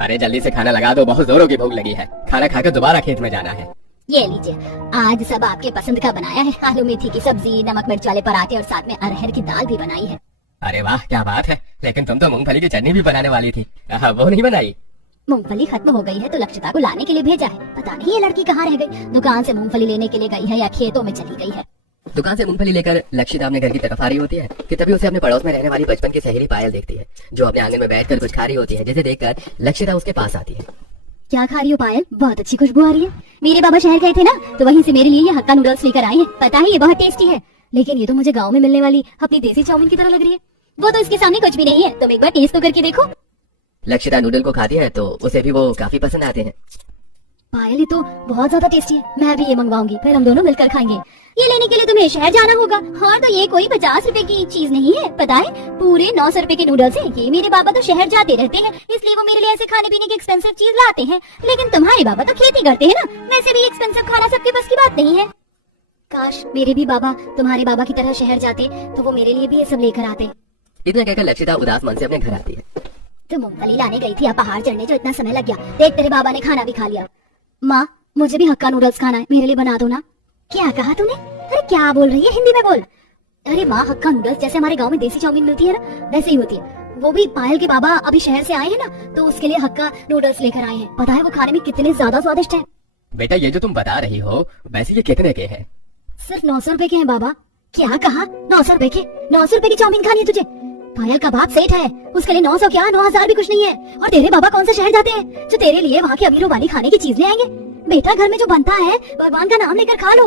अरे जल्दी से खाना लगा दो, बहुत जोरों की भूख लगी है। खाना खाकर दोबारा खेत में जाना है। ये लीजिए, आज सब आपके पसंद का बनाया है। आलू मेथी की सब्जी, नमक मिर्च वाले पराठे और साथ में अरहर की दाल भी बनाई है। अरे वाह, क्या बात है। लेकिन तुम तो मूंगफली की चटनी भी बनाने वाली थी, वो नहीं बनाई? मूंगफली खत्म हो गई है तो लक्षिता को लाने के लिए भेजा है। पता नहीं ये लड़की कहाँ रह गई। दुकान से मूंगफली लेने के लिए गई है या खेतों में चली गई है। दुकान से मूंगफली लेकर लक्षिता अपने घर की तरफ आ रही होती है कि तभी उसे अपने पड़ोस में रहने वाली बचपन की सहेली पायल देखती है, जो अपने आंगन में बैठकर कुछ खा रही होती है, जिसे देखकर लक्षिता उसके पास आती है। क्या खा रही हो पायल? बहुत अच्छी खुशबू आ रही है। मेरे बाबा शहर गए थे ना, तो वहीं से मेरे लिए ये हक्का नूडल्स लेकर आए हैं। पता है ये बहुत टेस्टी है, लेकिन ये तो मुझे गाँव में मिलने वाली अपनी देसी चाउमीन की तरह लग रही है। वो तो इसके सामने कुछ भी नहीं है, तुम एक बार टेस्ट तो करके देखो। लक्षिता नूडल को खाती है तो उसे भी वो काफी पसंद आते हैं। पायल ये तो बहुत ज्यादा टेस्टी है, मैं भी ये मंगवाऊंगी, फिर हम दोनों मिलकर खाएंगे। ये लेने के लिए तुम्हें शहर जाना होगा। और तो ये कोई 50 रुपए की चीज नहीं है, पता है पूरे 900 रुपए के नूडल्स हैं। ये मेरे बाबा तो शहर जाते रहते हैं, इसलिए वो मेरे लिए ऐसे खाने पीने की एक्सपेंसिव चीज लाते हैं। लेकिन तुम्हारे बाबा तो खेती करते हैं ना, वैसे भी एक्सपेंसिव खाना सबके बस की बात नहीं है। काश मेरे भी बाबा तुम्हारे बाबा की तरह शहर जाते तो वो मेरे लिए भी ये सब लेकर आते। इतना कहकर लक्षिता उदास मन से अपने घर आती है। तो मूंगफली लाने गई थी, अब पहाड़ चढ़ने जो इतना समय लग गया। देख तेरे बाबा ने खाना भी खा लिया। माँ मुझे भी हक्का नूडल्स खाना है, मेरे लिए बना दो ना। क्या कहा तूने? अरे क्या बोल रही है, हिंदी में बोल। अरे माँ, हक्का नूडल्स जैसे हमारे गांव में देसी चाउमीन मिलती है ना, वैसे ही होती है। वो भी पायल के बाबा अभी शहर से आए हैं ना, तो उसके लिए हक्का नूडल्स लेकर आए हैं। पता है वो खाने में कितने ज्यादा स्वादिष्ट है। बेटा ये जो तुम बता रही हो, वैसे ये कितने के हैं? सिर्फ 900 रुपए के हैं बाबा। क्या कहा? 900 रुपए के? 900 रुपए की चाउमीन खानी है तुझे? पायल का बाप सेठ है, उसके लिए 900 क्या 9000 भी कुछ नहीं है। और तेरे बाबा कौन से शहर जाते हैं जो तेरे लिए वहाँ के अमीरों वाली खाने की चीज ले आएंगे? बेटा घर में जो बनता है भगवान का नाम लेकर खा लो।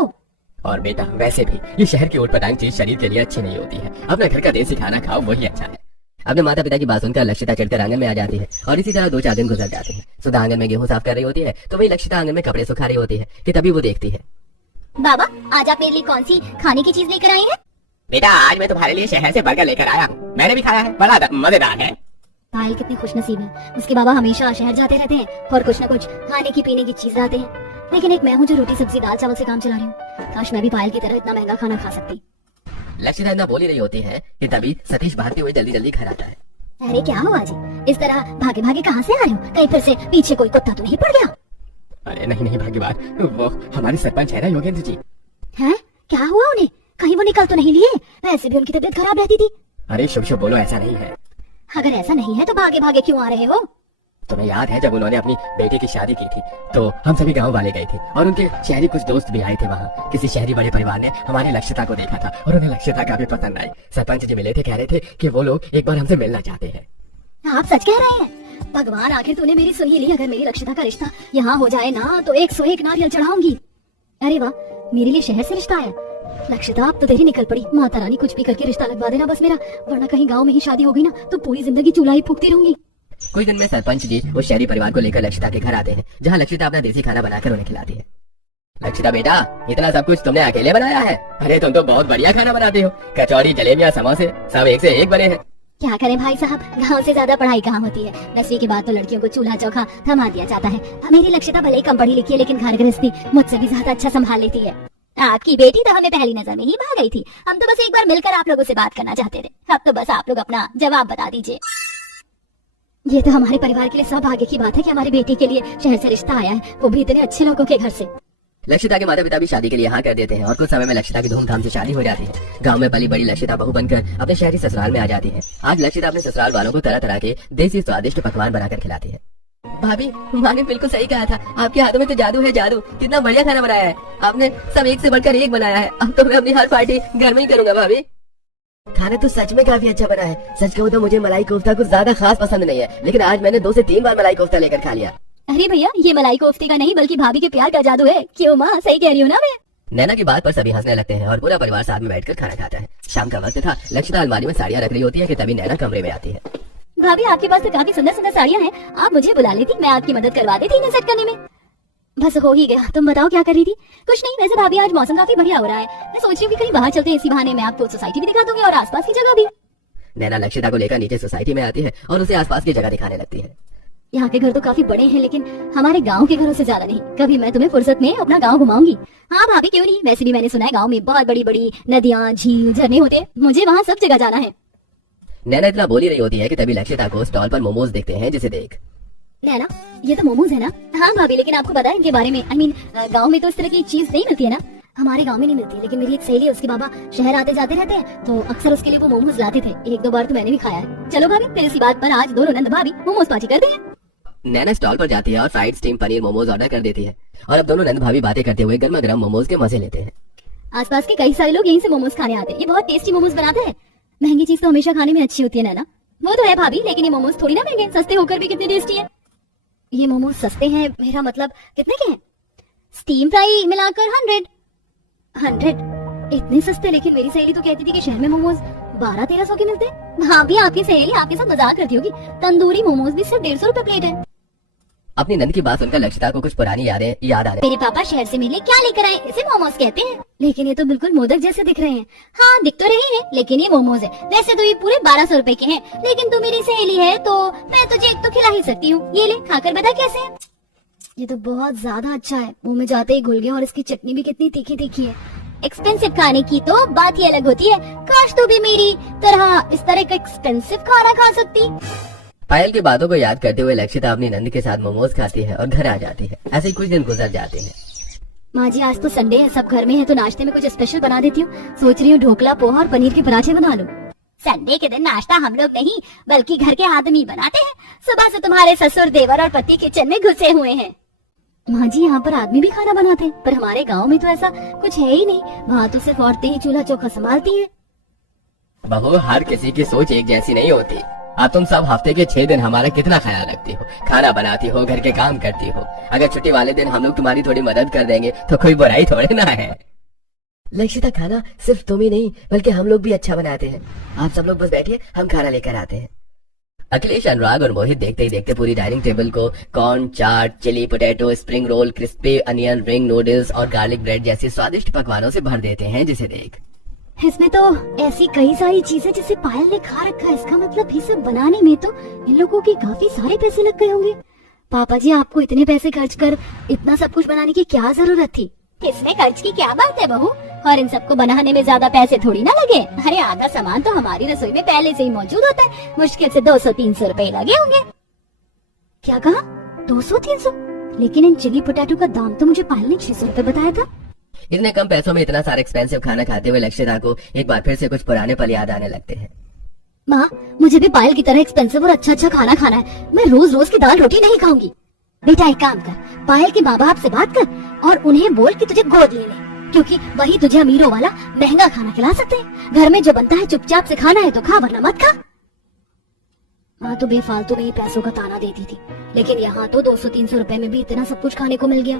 और बेटा वैसे भी ये शहर की उटपटांग चीज शरीर के लिए अच्छी नहीं होती है। अपने घर का देसी खाना खाओ, वही अच्छा है। अपने माता पिता की बात सुनकर लक्षिता चढ़कर आंगन में आ जाती है और इसी तरह 2-4 दिन गुजर जाते हैं। सुधा आंगन में गेहूं साफ कर रही होती है तो वही लक्षिता आंगन में कपड़े सुखा रही होती है कि तभी वो देखती है। बाबा आज आप मेरे लिए कौन सी खाने की चीज लेकर आए हैं? बेटा आज मैं तुम्हारे लिए शहर से बर्गर लेकर आया हूँ, मैंने भी खाया है, बड़ा मजेदार है। पायल कितनी खुशनसीब है, उसके बाबा हमेशा शहर जाते रहते हैं और कुछ न कुछ खाने की पीने की चीज लाते हैं। लेकिन एक मैं हूँ जो रोटी सब्जी दाल चावल से काम चला रही हूँ। काश मैं भी पायल की तरह इतना महंगा खाना खा सकती। लक्षिता इतना बोल ही रही होती है कि तभी सतीश भागते हुए जल्दी जल्दी घर आता है। अरे क्या हुआ जी, इस तरह भागे भागे कहाँ से आ रहे हो? कहीं फिर से पीछे कोई कुत्ता तो नहीं पड़ गया? अरे नहीं नहीं भाग्यवान, वो हमारे सरपंच है ना योगेंद्र जी। हैं? क्या हुआ उन्हें? कहीं वो निकल तो नहीं लिए? वैसे भी उनकी तबीयत खराब रहती थी। अरे शुभ शुभ बोलो, ऐसा नहीं है। अगर ऐसा नहीं है तो भागे भागे क्यों आ रहे हो? तुम्हें याद है जब उन्होंने अपनी बेटी की शादी की थी तो हम सभी गांव वाले गए थे और उनके शहरी कुछ दोस्त भी आए थे। वहाँ किसी शहरी बड़े परिवार ने हमारी लक्षिता को देखा था और उन्हें लक्षिता काफी पसंद आई। सरपंच जी मिले थे, कह रहे थे कि वो लोग एक बार हमसे मिलना चाहते हैं। आप सच कह रहे हैं? भगवान आखिर तूने मेरी सुन ही ली। अगर मेरी लक्षिता का रिश्ता यहाँ हो जाए ना तो 101 नारियल चढ़ाऊंगी। अरे वाह, मेरे लिए शहर से रिश्ता आया। लक्षिता अब तो तेरी निकल पड़ी। माता रानी कुछ भी करके रिश्ता लगवा देना बस मेरा, वरना कहीं गाँव में ही शादी हो गई ना तो पूरी जिंदगी चूल्हा ही फूकती रहूंगी। कुछ दिन में सरपंच जी उस शहरी परिवार को लेकर लक्षिता के घर आते हैं, जहाँ लक्षिता अपना देसी खाना बनाकर उन्हें खिलाती है। लक्षिता बेटा, इतना सब कुछ तुमने अकेले बनाया है? अरे तुम तो बहुत बढ़िया खाना बनाते हो। कचौड़ी जलेबियाँ समोसे सब एक से एक बने हैं। क्या करें भाई साहब, गांव से ज्यादा पढ़ाई कहाँ होती है। 10वीं के बाद तो लड़कियों को चूल्हा चौका थमा दिया जाता है। मेरी लक्षिता भले ही कम पढ़ी लिखी है, लेकिन घर गृहस्थी मुझसे भी ज्यादा अच्छा संभाल लेती है। आपकी बेटी तो हमें पहली नजर में ही भा गई थी। हम तो बस एक बार मिलकर आप लोगों से बात करना चाहते थे। अब तो बस आप लोग अपना जवाब बता दीजिए। ये तो हमारे परिवार के लिए सौभाग्य की बात है कि हमारी बेटी के लिए शहर से रिश्ता आया है, वो भी इतने अच्छे लोगों के घर से। लक्षिता के माता पिता भी शादी के लिए हाँ कर देते हैं और कुछ समय में लक्षिता की धूमधाम से शादी हो जाती है। गांव में पली बड़ी लक्षिता बहू बनकर अपने शहरी ससुराल में आ जाती है। आज लक्षिता अपने ससुराल वालों को तरह तरह के देसी स्वादिष्ट पकवान बनाकर खिलाती है। भाभी, माँ ने बिल्कुल सही कहा था, आपके हाथों में तो जादू है जादू। कितना बढ़िया खाना बनाया है आपने, सब एक से बढ़कर एक बनाया है। अब तो मैं अपनी हर पार्टी घर में ही करूंगा। भाभी खाना तो सच में काफी अच्छा बना है। सच कहूँ तो मुझे मलाई कोफ्ता कुछ ज्यादा खास पसंद नहीं है, लेकिन आज मैंने 2 से 3 बार मलाई कोफ्ता लेकर खा लिया। अरे भैया, ये मलाई कोफ्ते का नहीं बल्कि भाभी के प्यार का जादू है। क्यों माँ, सही कह रही हूँ ना मैं? नैना की बात पर सभी हंसने लगते हैं और पूरा परिवार साथ में बैठकर खाना खाता है। शाम का वक्त था, लक्षिता अलमारी में साड़ियाँ रख रही होती है कि तभी नैना कमरे में आती है। भाभी आपके पास तो काफी सुंदर सुंदर साड़ियाँ हैं, आप मुझे बुला लेती, मैं आपकी मदद करवा देती इन्हें सेट करने में। बस हो ही गया। तुम बताओ क्या कर रही थी? कुछ नहीं, वैसे भाभी आज मौसम काफी बढ़िया हो रहा है, मैं सोच रही हूँ कि कहीं बाहर चलते हैं। इसी बहाने मैं आपको सोसाइटी भी दिखा दूंगी और आसपास की जगह भी। नैना लक्षिता को लेकर नीचे सोसाइटी में आती है और उसे आसपास की जगह दिखाने लगती है। यहाँ के घर तो काफी बड़े हैं, लेकिन हमारे गांव के घरों से ज्यादा नहीं। कभी मैं तुम्हें फुर्सत में अपना गांव घुमाऊंगी। हाँ भाभी क्यों नहीं, वैसे भी मैंने सुना है गांव में बहुत बड़ी बड़ी नदियाँ झील झरने होते हैं, मुझे वहाँ सब जगह जाना है। नैना इतना बोली रही होती है कि तभी लक्षिता को स्टॉल पर मोमोज देखते हैं, जिसे देख नैना, ये तो मोमोज है ना? हाँ भाभी, लेकिन आपको पता है इनके बारे में? गांव में तो इस तरह की चीज नहीं मिलती है ना? हमारे गांव में नहीं मिलती, लेकिन मेरी एक सहेली है, उसके बाबा शहर आते जाते रहते हैं, तो अक्सर उसके लिए वो मोमोज लाते थे। 1-2 बार तो मैंने भी खाया है। चलो भाभी, फिर इसी बात पर आज दोनों नंद भाभी मोमोज पार्टी करते हैं। नैना स्टॉल पर जाती है और fried steam paneer momos order कर देती है और अब दोनों नंद भाभी बातें करते हुए गर्मा गर्म मोमोज के मजे लेते हैं। आसपास के कई सारे लोग यहीं से मोमोज खाने आते हैं। ये बहुत टेस्टी मोमोज बनाते हैं। महंगी चीज तो हमेशा खाने में अच्छी होती है नैना। वो तो है भाभी, लेकिन ये मोमोज थोड़ी ना महंगे, सस्ते होकर भी कितने टेस्टी है। ये मोमोज सस्ते हैं, मेरा मतलब कितने के हैं? स्टीम फ्राई मिलाकर 100 इतने सस्ते। लेकिन मेरी सहेली तो कहती थी कि शहर में मोमोज 1200-1300 के मिलते हैं। हाँ भी, आपकी सहेली आपके साथ मजाक करती होगी। तंदूरी मोमोज भी सिर्फ 150 रुपए प्लेट है। अपनी नंद की बात सुनकर लक्षिता को कुछ पुरानी यादें याद आ रही। मेरे पापा शहर से मेरे लिए क्या लेकर आए? इसे मोमोज कहते हैं। लेकिन ये तो बिल्कुल मोदक जैसे दिख रहे हैं। हाँ, दिख तो रहे हैं, लेकिन ये मोमोज है। वैसे तो ये पूरे 1200 रुपए के हैं, लेकिन तू मेरी सहेली है तो मैं तुझे एक तो खिला ही सकती हूँ। ये ले, खाकर बता कैसे है। ये तो बहुत ज्यादा अच्छा है, मुंह में जाते ही घुल गया। और इसकी चटनी भी कितनी तीखी तीखी है। एक्सपेंसिव खाने की तो बात ही अलग होती है। काश तू भी मेरी तरह इस तरह का एक्सपेंसिव खाना खा सकती। पायल की बातों को याद करते हुए लक्षिता अपनी नंद के साथ मोमोज खाती है और घर आ जाती है। ऐसे ही कुछ दिन गुजर जाते हैं। माँ जी, आज तो संडे है, सब घर में है, तो नाश्ते में कुछ स्पेशल बना देती हूँ। सोच रही हूँ ढोकला, पोहा और पनीर के पराठे बना लूँ। संडे के दिन नाश्ता हम लोग नहीं बल्कि घर के आदमी बनाते हैं। सुबह से तुम्हारे ससुर, देवर और पति किचन में घुसे हुए हैं। माँ जी, यहाँ पर आदमी भी खाना बनाते हैं, पर हमारे गाँव में तो ऐसा कुछ है ही नहीं। वहाँ तो सिर्फ औरतें ही चूल्हा चौका संभालती है। बहू, हर किसी की सोच एक जैसी नहीं होती। अब तुम सब हफ्ते के 6 दिन हमारा कितना ख्याल रखती हो, खाना बनाती हो, घर के काम करती हो। अगर छुट्टी वाले दिन हम लोग तुम्हारी थोड़ी मदद कर देंगे तो कोई बुराई थोड़ी ना है। लक्षिता, खाना सिर्फ तुम ही नहीं बल्कि हम लोग भी अच्छा बनाते हैं। आप सब लोग बस बैठिए, हम खाना लेकर आते हैं। अखिलेश, अनुराग और मोहित देखते ही देखते पूरी डाइनिंग टेबल को corn, chaat, chilli potato, spring roll, crispy onion ring noodles और गार्लिक ब्रेड जैसे स्वादिष्ट पकवानों से भर देते हैं, जिसे देख इसमें तो ऐसी कई सारी चीजें जिसे पायल ने खा रखा है। इसका मतलब ये सब बनाने में तो इन लोगों के काफी सारे पैसे लग गए होंगे। पापा जी, आपको इतने पैसे खर्च कर इतना सब कुछ बनाने की क्या जरूरत थी? इसमें खर्च की क्या बात है बहू? और इन सबको बनाने में ज्यादा पैसे थोड़ी ना लगे। अरे आधा सामान तो हमारी रसोई में पहले से ही मौजूद होता है। मुश्किल से 200-300 रुपए लगे होंगे। क्या कहा? 200-300? लेकिन इन चिली पोटैटो का दाम तो मुझे पायल ने 600 रुपए बताया था। इतने कम पैसों में इतना सारा एक्सपेंसिव खाना खाते हुए लक्षिता को एक बार फिर से कुछ पुराने पल याद आने लगते हैं। माँ, मुझे भी पायल की तरह एक्सपेंसिव और अच्छा खाना खाना है। मैं रोज रोज की दाल रोटी नहीं खाऊंगी। बेटा, एक काम कर, पायल के माँ बाप से बात कर और उन्हें बोल कि तुझे गोद ले ले, क्योंकि वही तुझे अमीरों वाला महंगा खाना खिला सकते हैं। घर में जो बनता है चुपचाप से खाना है तो खा, वरना मत खा। माँ तो बेफालतू में ही पैसों का ताना देती थी, लेकिन यहाँ तो 200-300 रुपए में भी इतना सब कुछ खाने को मिल गया।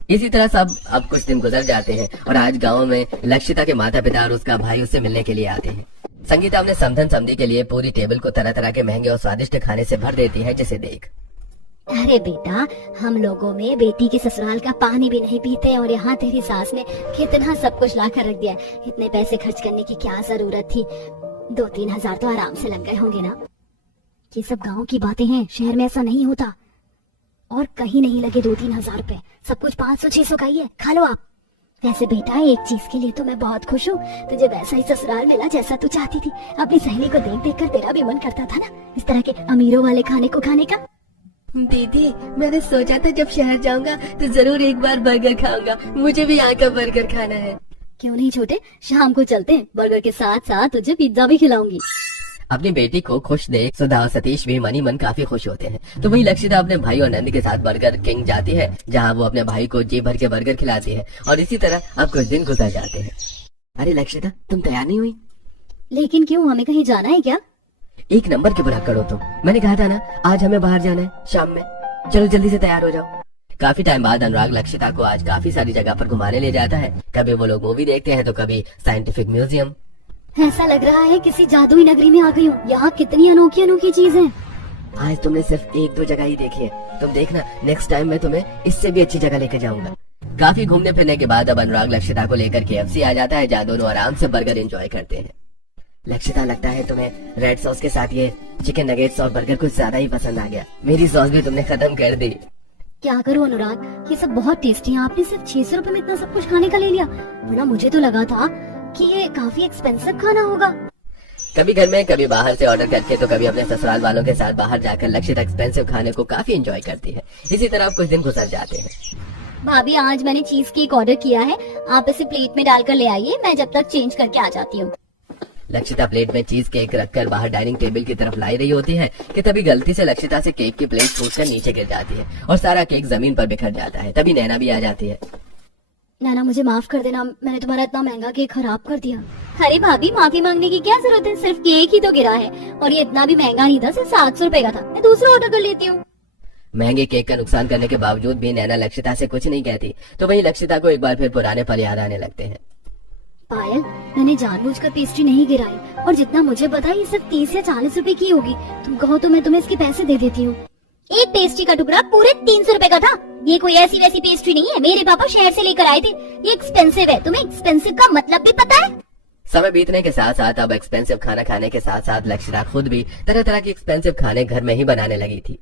इसी तरह सब अब कुछ दिन गुजर जाते हैं और आज गांव में लक्षिता के माता पिता और उसका भाई उससे मिलने के लिए आते हैं। संगीता अपने समधन समधी के लिए पूरी टेबल को तरह तरह के महंगे और स्वादिष्ट खाने से भर देती है, जिसे देख अरे बेटा, हम लोगों में बेटी के ससुराल का पानी भी नहीं पीते और यहाँ तेरी सास ने कितना सब कुछ ला कर रख दिया। इतने पैसे खर्च करने की क्या जरूरत थी? 2-3 हजार तो आराम से लग गए होंगे ना। ये सब गाँव की बातें हैं, शहर में ऐसा नहीं होता। और कहीं नहीं लगे 2-3 हजार रुपए, सब कुछ 500-600 का ही है। खा लो आप। वैसे बेटा, एक चीज के लिए तो मैं बहुत खुश हूँ, तुझे वैसा ही ससुराल मिला जैसा तू चाहती थी। अपनी सहेली को देख देख कर तेरा भी मन करता था ना इस तरह के अमीरों वाले खाने को खाने का। दीदी, मैंने सोचा था जब शहर जाऊंगा तो जरूर एक बार बर्गर खाऊंगा। मुझे भी यहाँ का बर्गर खाना है। क्यों नहीं छोटे, शाम को चलते हैं। बर्गर के साथ साथ तुझे पिज्जा भी खिलाऊंगी। अपनी बेटी को खुश देख सुधा और सतीश भी मनी मन काफी खुश होते हैं। तो वहीं लक्षिता अपने भाई और नंद के साथ बर्गर किंग जाती है, जहां वो अपने भाई को जी भर के बर्गर खिलाती है। और इसी तरह अब कुछ दिन गुजर जाते हैं। अरे लक्षिता, तुम तैयार नहीं हुई? लेकिन क्यों, हमें कहीं जाना है क्या? एक नंबर के बुरा करो तुम। मैंने कहा था ना आज हमें बाहर जाना है शाम में। चलो जल्दी से तैयार हो जाओ। काफी टाइम बाद अनुराग लक्षिता को आज काफी सारी जगह पर घुमाने ले जाता है। कभी वो लोग मूवी देखते हैं तो कभी साइंटिफिक म्यूजियम। ऐसा लग रहा है किसी जादुई नगरी में आ गई हूँ। यहाँ कितनी अनोखी अनोखी चीजें। आज तुमने सिर्फ 1-2 जगह ही देखी है, तुम देखना नेक्स्ट टाइम मैं तुम्हें इससे भी अच्छी जगह लेकर जाऊंगा। काफी घूमने फिरने के बाद अब अनुराग लक्षिता को लेकर KFC आ जाता है, जहाँ दोनों आराम से बर्गर एंजॉय करते हैं। लक्षिता, लगता है तुम्हें रेड सॉस के साथ ये चिकन नगेट्स और बर्गर कुछ ज्यादा ही पसंद आ गया। मेरी सॉस भी तुमने खत्म कर दी। क्या करूँ अनुराग, ये सब बहुत टेस्टी है। आपने सिर्फ 600 रुपए में इतना सब कुछ खाने का ले लिया, वरना मुझे तो लगा था कि ये काफी एक्सपेंसिव खाना होगा। कभी घर में, कभी बाहर से ऑर्डर करके, तो कभी अपने ससुराल वालों के साथ बाहर जाकर लक्षिता एक्सपेंसिव खाने को काफी एंजॉय करती है। इसी तरह कुछ दिन गुजर जाते हैं। भाभी आज मैंने चीज केक ऑर्डर किया है, आप इसे प्लेट में डालकर ले आइए, मैं जब तक चेंज करके आ जाती हूँ। लक्षिता प्लेट में चीज केक रखकर बाहर डाइनिंग टेबल की तरफ लाई रही होती है कि तभी गलती से लक्षिता से केक की प्लेट छूटकर नीचे गिर जाती है और सारा केक जमीन पर बिखर जाता है। तभी नैना भी आ जाती है। नैना मुझे माफ कर देना, मैंने तुम्हारा इतना महंगा केक खराब कर दिया। अरे भाभी माफी मांगने की क्या जरूरत है, सिर्फ केक ही तो गिरा है और ये इतना भी महंगा नहीं था, सिर्फ 700 रुपए का था, मैं दूसरा ऑर्डर कर लेती हूँ। महंगे केक का नुकसान करने के बावजूद भी नैना लक्षिता से कुछ नहीं कहती, तो वहीं लक्षिता को एक बार फिर पुराने पल याद आने लगते हैं। पायल, मैंने जानबूझकर पेस्ट्री नहीं गिराई और जितना मुझे पता ये सिर्फ 30 या 40 रुपए की होगी। तुम कहो तो मैं तुम्हें इसके पैसे दे देती हूँ। एक पेस्ट्री का टुकड़ा पूरे 300 रुपए का था। ये कोई ऐसी वैसी पेस्ट्री नहीं है, मेरे पापा शहर से लेकर आए थे। ये एक्सपेंसिव है, तुम्हें एक्सपेंसिव का मतलब भी पता है? समय बीतने के साथ साथ अब एक्सपेंसिव खाना खाने के साथ साथ लक्षिता खुद भी तरह तरह के एक्सपेंसिव खाने घर में ही बनाने लगी थी।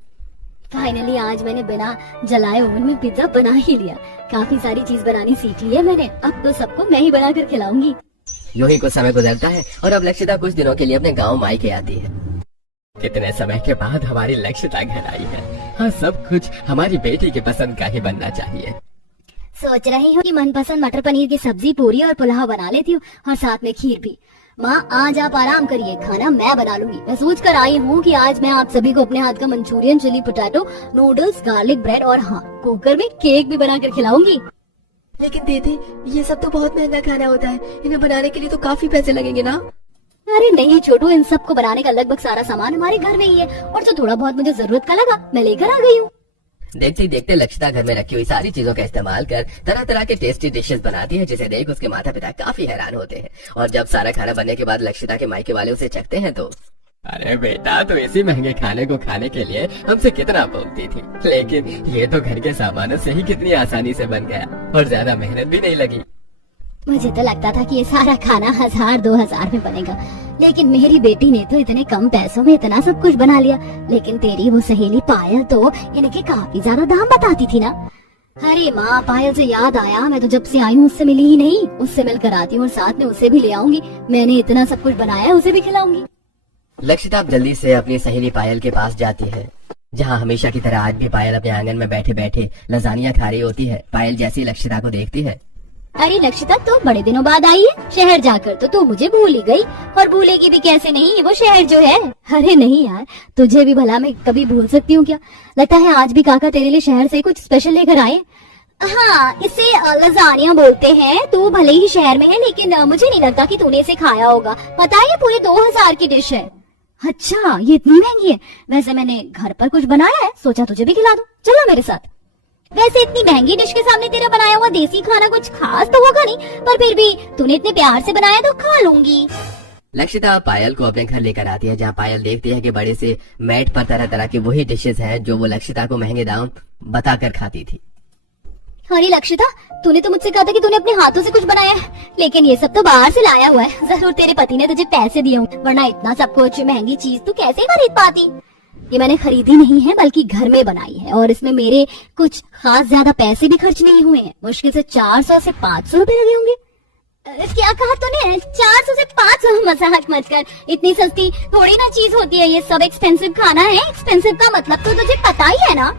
फाइनली आज मैंने बिना जलाए ओवन में पिज्जा बना ही लिया। काफी सारी चीज बनानी सीख ली है मैंने, अब तो सबको मैं ही बनाकर खिलाऊंगी। यूं ही कुछ समय गुजरता है और अब लक्षिता कुछ दिनों के लिए अपने गांव मायके आती है। कितने समय के बाद हमारी लक्षिता घर आई है। हाँ, सब कुछ हमारी बेटी की पसंद का ही बनना चाहिए। सोच रही हूँ कि मनपसंद मटर पनीर की सब्जी, पूरी और पुलाव बना लेती हूँ और साथ में खीर भी। माँ आज आप आराम करिए, खाना मैं बना लूंगी। मैं सोच कर आई हूँ कि आज मैं आप सभी को अपने हाथ का Manchurian, chilli potato, noodles, garlic bread और हाँ, कुकर में केक भी बनाकर खिलाऊंगी। लेकिन दीदी, ये सब तो बहुत महंगा खाना होता है, इन्हें बनाने के लिए तो काफी पैसे लगेंगे ना? अरे नहीं छोटू, इन सबको बनाने का लगभग सारा सामान हमारे घर में ही है और जो थोड़ा बहुत मुझे जरूरत का लगा मैं लेकर आ गई हूँ। देखते ही देखते लक्षिता घर में रखी हुई सारी चीजों का इस्तेमाल कर तरह तरह के टेस्टी डिशेस बनाती है, जिसे देख उसके माता पिता काफी हैरान होते हैं। और जब सारा खाना बनने के बाद लक्षिता के मायके वाले उसे चखते हैं तो, अरे बेटा, तो इसी महंगे खाने को खाने के लिए हमसे कितना बोलती थी, लेकिन ये तो घर के सामानों से ही कितनी आसानी से बन गया और ज्यादा मेहनत भी नहीं लगी। मुझे तो लगता था कि ये सारा खाना 1000-2000 में बनेगा, लेकिन मेरी बेटी ने तो इतने कम पैसों में इतना सब कुछ बना लिया। लेकिन तेरी वो सहेली पायल तो इनके काफी ज्यादा दाम बताती थी ना। अरे माँ, पायल से याद आया, मैं तो जब से आई हूँ उससे मिली ही नहीं। उससे मिलकर आती हूँ और साथ में उसे भी ले आऊंगी। मैंने इतना सब कुछ बनाया है, उसे भी खिलाऊंगी। लक्षिता जल्दी से अपनी सहेली पायल के पास जाती है, जहाँ हमेशा की तरह आज भी पायल अपने आंगन में बैठे बैठे लजानिया खा रही होती है। पायल जैसी लक्षिता को देखती है, अरे लक्षिता, तो बड़े दिनों बाद आई है शहर जाकर, तो तू मुझे भूल ही गई। और भूलेगी भी कैसे नहीं, वो शहर जो है। अरे नहीं यार, तुझे भी भला मैं कभी भूल सकती हूँ क्या? लगता है आज भी काका तेरे लिए शहर से कुछ स्पेशल लेकर आए। हाँ, इसे लजानिया बोलते हैं। तू भले ही शहर में है, लेकिन मुझे नहीं लगता कि तूने इसे खाया होगा। पता है, ये पूरे 2000 की डिश है। अच्छा, ये इतनी महंगी है? वैसे मैंने घर पर कुछ बनाया है, सोचा तुझे भी खिला दूं। चलो मेरे साथ। वैसे इतनी महंगी डिश के सामने तेरा बनाया हुआ देसी खाना कुछ खास तो होगा नहीं, पर फिर भी तूने इतने प्यार से बनाया तो खा लूंगी। लक्षिता पायल को अपने घर लेकर आती है, जहाँ पायल देखती है कि बड़े से मैट पर तरह तरह की वही डिशेस हैं जो वो लक्षिता को महंगे दाम बताकर खाती थी। अरे लक्षिता, तूने तो मुझसे कहा था कि तूने अपने हाथों से कुछ बनाया है, लेकिन ये सब तो बाहर से लाया हुआ है। जरूर तेरे पति ने तुझे पैसे दिए होंगे, वरना इतना सब कुछ महंगी चीज तू कैसे खरीद पाती? ये मैंने खरीदी नहीं है, बल्कि घर में बनाई है और इसमें मेरे कुछ खास ज्यादा पैसे भी खर्च नहीं हुए हैं। मुश्किल से 400 से 500 रुपए लगे होंगे। क्या कहा तूने? 400 से 500? मजाक मत कर, इतनी सस्ती थोड़ी ना चीज होती है। ये सब एक्सपेंसिव खाना है। एक्सपेंसिव का मतलब तो तुझे पता ही है ना।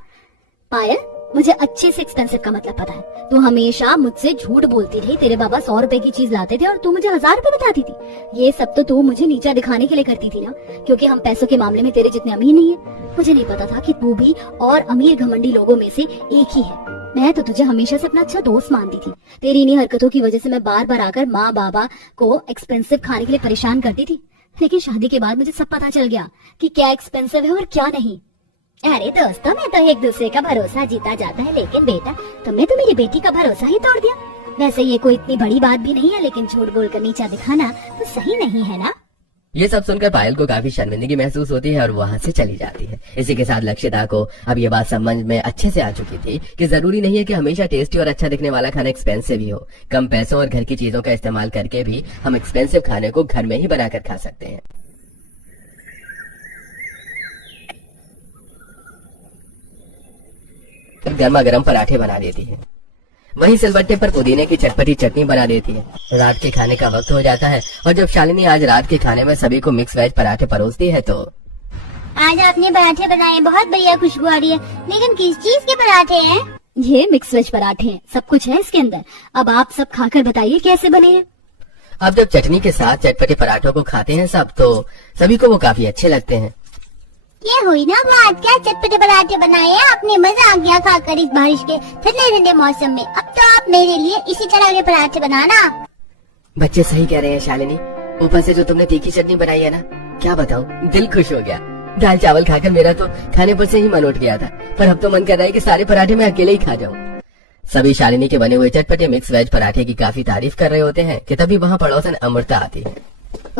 पायल, मुझे अच्छे से एक्सपेंसिव का मतलब पता है। तू हमेशा मुझसे झूठ बोलती रही। तेरे बाबा 100 रुपए की चीज लाते थे और तू मुझे 1000 रुपए बताती थी। ये सब तो तू मुझे नीचा दिखाने के लिए करती थी ना, क्योंकि हम पैसों के मामले में तेरे जितने अमीर नहीं है। मुझे नहीं पता था कि तू भी और अमीर घमंडी लोगों में से एक ही है। मैं तो तुझे हमेशा से अपना अच्छा दोस्त मानती थी। तेरी इन्हीं हरकतों की वजह से मैं बार बार आकर माँ बाबा को एक्सपेंसिव खाने के लिए परेशान करती थी। लेकिन शादी के बाद मुझे सब पता चल गया कि क्या एक्सपेंसिव है और क्या नहीं। अरे दोस्तों, मैं तो एक दूसरे का भरोसा जीता जाता है, लेकिन बेटा तुमने तो मेरी बेटी का भरोसा ही तोड़ दिया। वैसे ये कोई इतनी बड़ी बात भी नहीं है, लेकिन झूठ बोलकर नीचा दिखाना तो सही नहीं है ना। ये सब सुनकर पायल को काफी शर्मिंदगी महसूस होती है और वहाँ से चली जाती है। इसी के साथ लक्षिता को अब ये बात समझ में अच्छे से आ चुकी थी कि जरूरी नहीं है कि हमेशा टेस्टी और अच्छा दिखने वाला खाना एक्सपेंसिव ही हो। कम पैसों और घर की चीजों का इस्तेमाल करके भी हम एक्सपेंसिव खाने को घर में ही बनाकर खा सकते हैं। गर्मा गर्म पराठे बना देती है। वहीं सिलबट्टे पर पुदीने की चटपटी चटनी बना देती है। रात के खाने का वक्त हो जाता है और जब शालिनी आज रात के खाने में सभी को मिक्स वेज पराठे परोसती है तो आज आपने पराठे बनाए, बहुत बढ़िया खुशबू आ रही है, लेकिन किस चीज के पराठे हैं? ये मिक्स वेज पराठे हैं, सब कुछ है इसके अंदर। अब आप सब खाकर बताइए कैसे बने हैं। अब जब चटनी के साथ चटपटे पराठों को खाते हैं सब तो सभी को वो काफी अच्छे लगते हैं। ये हुई ना बात, क्या चटपटे पराठे बनाए हैं आपने, मजा आ गया खाकर इस बारिश के ठंडे ठंडे मौसम में। अब तो आप मेरे लिए इसी तरह के पराठे बनाना। बच्चे सही कह रहे हैं शालिनी, ऊपर से जो तुमने तीखी चटनी बनाई है ना, क्या बताऊं, दिल खुश हो गया। दाल चावल खाकर मेरा तो खाने पर से ही मन उठ गया था, पर अब तो मन कर रहा है कि सारे पराठे मैं अकेले ही खा जाऊं। सभी शालिनी के बने हुए चटपटे मिक्स वेज पराठे की काफी तारीफ कर रहे होते हैं कि तभी वहाँ पड़ोसन अमृता आती है।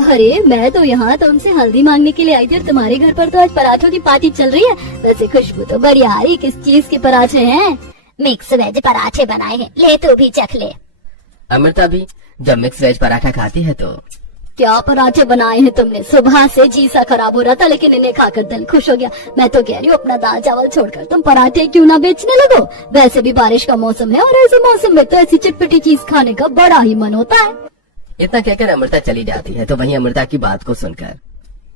अरे मैं तो यहाँ तुमसे हल्दी मांगने के लिए आई थी और तुम्हारे घर पर तो आज पराठों की पार्टी चल रही है। वैसे खुशबू तो बड़ी आ रही, किस चीज के पराठे हैं? मिक्स वेज पराठे बनाए हैं, ले तू भी चख ले। अमृता भी जब मिक्स वेज पराठा खाती है तो क्या पराठे बनाए हैं तुमने? सुबह से जी सा खराब हो रहा था, लेकिन इन्हें खाकर दिल खुश हो गया। मैं तो कह रही हूँ अपना दाल चावल छोड़कर तुम पराठे क्यों ना बेचने लगो। वैसे भी बारिश का मौसम है और ऐसे मौसम में तो ऐसी चटपटी चीज खाने का बड़ा ही मन होता है। इतना कहकर अमृता चली जाती है तो वहीं अमृता की बात को सुनकर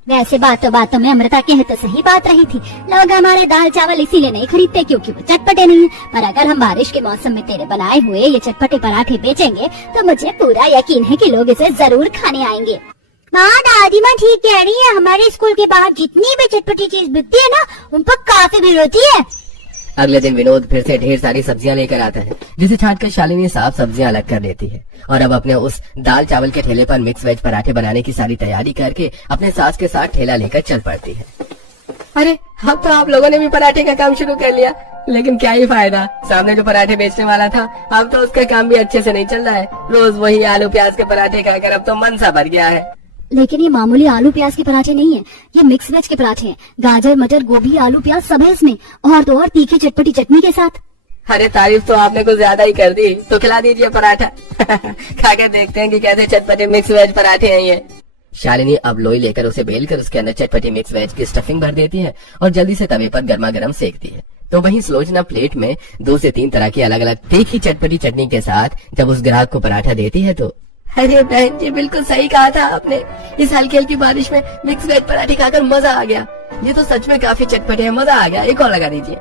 वैसे बातों में अमृता की तो सही बात रही थी। लोग हमारे दाल चावल इसीलिए नहीं खरीदते क्योंकि वो चटपटे नहीं है, पर अगर हम बारिश के मौसम में तेरे बनाए हुए ये चटपटे पराठे बेचेंगे तो मुझे पूरा यकीन है कि लोग इसे जरूर खाने आएंगे। माँ दादी माँ ठीक कह रही है, हमारे स्कूल के बाहर जितनी भी चटपटी चीज बिकती है ना उन पर काफी भीड़ होती है। अगले दिन विनोद फिर से ढेर सारी सब्जियां लेकर आता है, जिसे छांटकर शालिनी साफ सब्जियां अलग कर देती है और अब अपने उस दाल चावल के ठेले पर मिक्स वेज पराठे बनाने की सारी तैयारी करके अपने सास के साथ ठेला लेकर चल पड़ती है। अरे अब तो आप लोगों ने भी पराठे का काम शुरू कर लिया, लेकिन क्या ही फायदा, सामने जो पराठे बेचने वाला था अब तो उसका काम भी अच्छे से नहीं चल रहा है। रोज वही आलू प्याज के पराठे खाकर अब तो मन सा भर गया है। लेकिन ये मामूली आलू प्याज के पराठे नहीं है, ये मिक्स वेज के पराठे हैं। गाजर मटर गोभी आलू प्याज सब है इसमें, और तो और तीखी चटपटी चटनी के साथ। अरे तारीफ तो आपने कुछ ज्यादा ही कर दी, तो खिला दीजिए पराठा। खाकर देखते हैं कि कैसे चटपटे मिक्स वेज पराठे हैं ये। शालिनी अब लोई लेकर उसे बेलकर उसके अंदर चटपटी मिक्स वेज की स्टफिंग भर देती है और जल्दी से तवे पर गर्मा गर्म सेकती है। तो वहीं सुलोचना प्लेट में 2 से 3 तरह की अलग अलग तीखी चटपटी चटनी के साथ जब उस ग्राहक को पराठा देती है तो अरे बहन जी बिल्कुल सही कहा था आपने, इस हल्की हल्की बारिश में मिक्स वेज पराठे खाकर मजा आ गया। ये तो सच में काफी चटपटे हैं, मजा आ गया, एक और लगा दीजिए।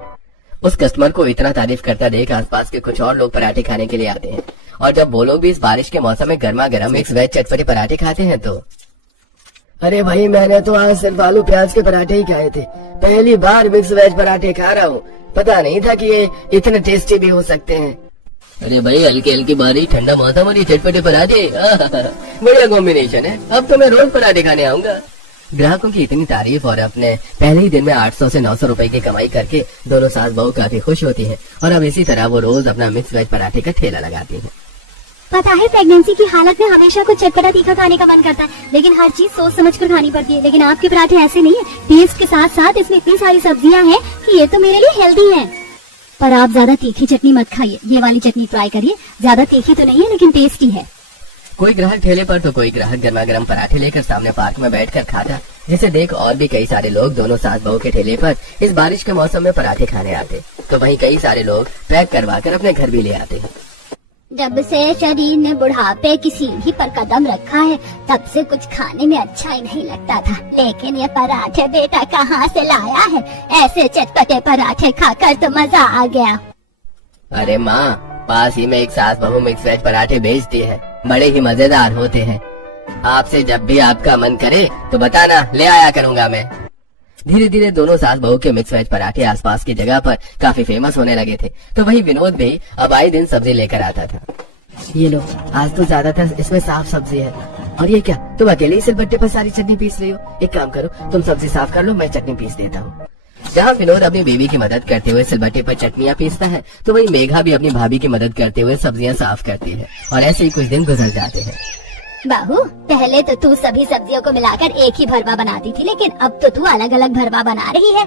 उस कस्टमर को इतना तारीफ करता देख आसपास के कुछ और लोग पराठे खाने के लिए आते हैं और जब वो लोग भी इस बारिश के मौसम में गर्मा गर्म मिक्स वेज चटपटे पराठे खाते हैं तो अरे भाई मैंने तो आज सिर्फ आलू प्याज के पराठे ही खाए थे, पहली बार मिक्स वेज पराठे खा रहा हूँ, पता नहीं था कि ये इतने टेस्टी भी हो सकते हैं। अरे भाई हल्की हल्की बारिश ठंडा मौसम और ये चटपटे पराठे, बढ़िया कॉम्बिनेशन है, अब तो मैं रोज पराठे खाने आऊंगा। ग्राहकों की इतनी तारीफ और अपने पहले ही दिन में 800 से 900 रुपए की कमाई करके दोनों सास बहू काफी खुश होती हैं और अब इसी तरह वो रोज अपना मिक्स वेज पराठे का ठेला लगाती हैं। पता है प्रेगनेंसी की हालत में हमेशा कुछ चटपटा तीखा खाने का मन करता है, लेकिन हर चीज सोच समझ कर खानी पड़ती है। लेकिन आपके पराठे ऐसे नहीं है, टेस्ट के साथ साथ इसमें इतनी सारी सब्जियां हैं कि ये तो मेरे लिए हेल्दी है। पर आप ज्यादा तीखी चटनी मत खाइए, ये वाली चटनी ट्राई करिए, ज्यादा तीखी तो नहीं है लेकिन टेस्टी है। कोई ग्राहक ठेले पर तो कोई ग्राहक गर्मा गर्म पराठे लेकर सामने पार्क में बैठकर खाता, जिसे देख और भी कई सारे लोग दोनों सास बहू के ठेले पर इस बारिश के मौसम में पराठे खाने आते, तो वहीं कई सारे लोग पैक करवा कर अपने घर भी ले आते हैं। जब से शरीर ने बुढ़ापे की सीढ़ी पर कदम रखा है तब से कुछ खाने में अच्छा ही नहीं लगता था, लेकिन ये पराठे बेटा कहाँ से लाया है? ऐसे चटपटे पराठे खाकर तो मजा आ गया। अरे माँ, पास ही में एक सास बहू मिक्स वेज पराठे बेचती है, बड़े ही मजेदार होते हैं। आपसे जब भी आपका मन करे तो बताना, ले आया करूँगा मैं। धीरे धीरे दोनों सास बहू के मिक्स वेज पराठे आसपास की जगह पर काफी फेमस होने लगे थे, तो वही विनोद भी अब आए दिन सब्जी लेकर आता था। ये लो, आज तो ज्यादातर इसमें साफ सब्जी है। और ये क्या, तुम अकेले ही सिलबट्टे पर सारी चटनी पीस रही हो? एक काम करो, तुम सब्जी साफ कर लो, मैं चटनी पीस देता हूँ। जहाँ विनोद अपनी बीवी की मदद करते हुए सिलबट्टे पर चटनियाँ पीसता है, तो वही मेघा भी अपनी भाभी की मदद करते हुए सब्जियाँ साफ करती है और ऐसे ही कुछ दिन गुजर जाते हैं। बाबू, पहले तो तू सभी सब्जियों को मिलाकर एक ही भरवा बनाती थी, लेकिन अब तो तू अलग अलग भरवा बना रही है।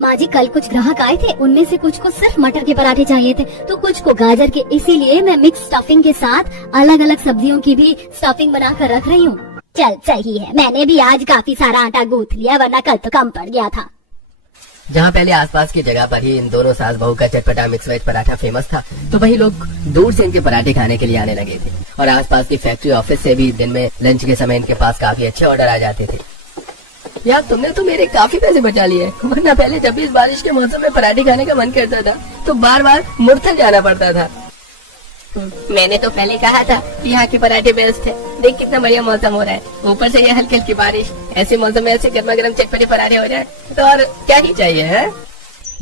माँ जी, कल कुछ ग्राहक आए थे, उनमें से कुछ को सिर्फ मटर के पराठे चाहिए थे तो कुछ को गाजर के, इसीलिए मैं मिक्स स्टफिंग के साथ अलग अलग सब्जियों की भी स्टफिंग बना कर रख रही हूँ। चल सही है, मैंने भी आज काफी सारा आटा गूंथ लिया, वरना कल तो कम पड़ गया था। जहाँ पहले आसपास की जगह पर ही इन दोनों सास बहू का चटपटा मिक्स वेज पराठा फेमस था, तो वही लोग दूर से इनके पराठे खाने के लिए आने लगे थे और आसपास की फैक्ट्री ऑफिस से भी दिन में लंच के समय इनके पास काफी अच्छे ऑर्डर आ जाते थे। यार तुमने तो मेरे काफी पैसे बचा लिए, वरना पहले जब भी इस बारिश के मौसम में पराठे खाने का मन करता था तो बार बार मुड़थल जाना पड़ता था। मैंने तो पहले कहा था कि यहाँ के पराठे बेस्ट है। देख कितना बढ़िया मौसम हो रहा है, ऊपर से ये हल्की हल्की बारिश, ऐसे मौसम में ऐसे गर्मा गर्म चटपटे पराठे हो जाए तो और क्या ही चाहिए है।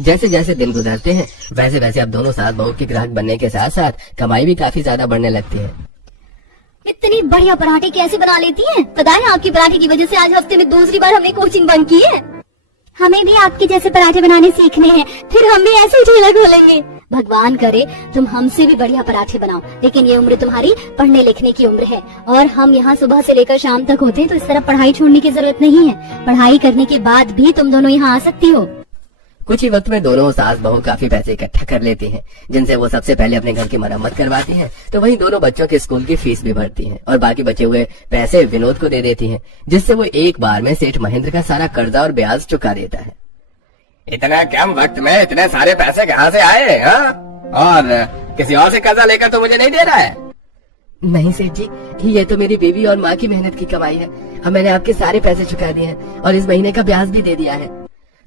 जैसे जैसे दिन गुजरते हैं वैसे वैसे अब दोनों सास बहू के ग्राहक बनने के साथ साथ कमाई भी काफी ज्यादा बढ़ने लगती है। इतनी बढ़िया पराठे कैसे बना लेती हैं? पता है आपकी पराठे की वजह से आज हफ्ते में दूसरी बार हमने कोचिंग बंद की है। हमें भी आपके जैसे पराठे बनाने सीखने हैं, फिर हम भी ऐसे ही ठेला खोलेंगे। भगवान करे तुम हमसे भी बढ़िया पराठे बनाओ, लेकिन ये उम्र तुम्हारी पढ़ने लिखने की उम्र है और हम यहाँ सुबह से लेकर शाम तक होते हैं, तो इस तरह पढ़ाई छोड़ने की जरूरत नहीं है। पढ़ाई करने के बाद भी तुम दोनों यहाँ आ सकती हो। कुछ ही वक्त में दोनों सास बहू काफी पैसे इकट्ठा कर लेती हैं, जिनसे वो सबसे पहले अपने घर की मरम्मत करवाती हैं, तो वहीं दोनों बच्चों के स्कूल की फीस भी भरती हैं और बाकी बचे हुए पैसे विनोद को दे देती हैं, जिससे वो एक बार में सेठ महेंद्र का सारा कर्जा और ब्याज चुका देता है। इतना कम वक्त में इतने सारे पैसे कहाँ से आए? और किसी और से कर्जा लेकर तो मुझे नहीं दे रहा है? नहीं सेठ जी, ये तो मेरी बीवी और माँ की मेहनत की कमाई है। अब मैंने आपके सारे पैसे चुका दिए हैं और इस महीने का ब्याज भी दे दिया है।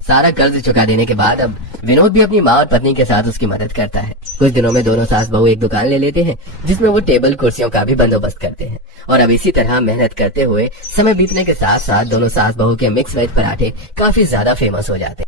सारा कर्ज चुका देने के बाद अब विनोद भी अपनी माँ और पत्नी के साथ उसकी मदद करता है। कुछ दिनों में दोनों सास बहू एक दुकान ले लेते हैं, जिसमें वो टेबल कुर्सियों का भी बंदोबस्त करते हैं और अब इसी तरह मेहनत करते हुए समय बीतने के साथ साथ दोनों सास बहू के मिक्स वेज पराठे काफी ज्यादा फेमस हो जाते हैं।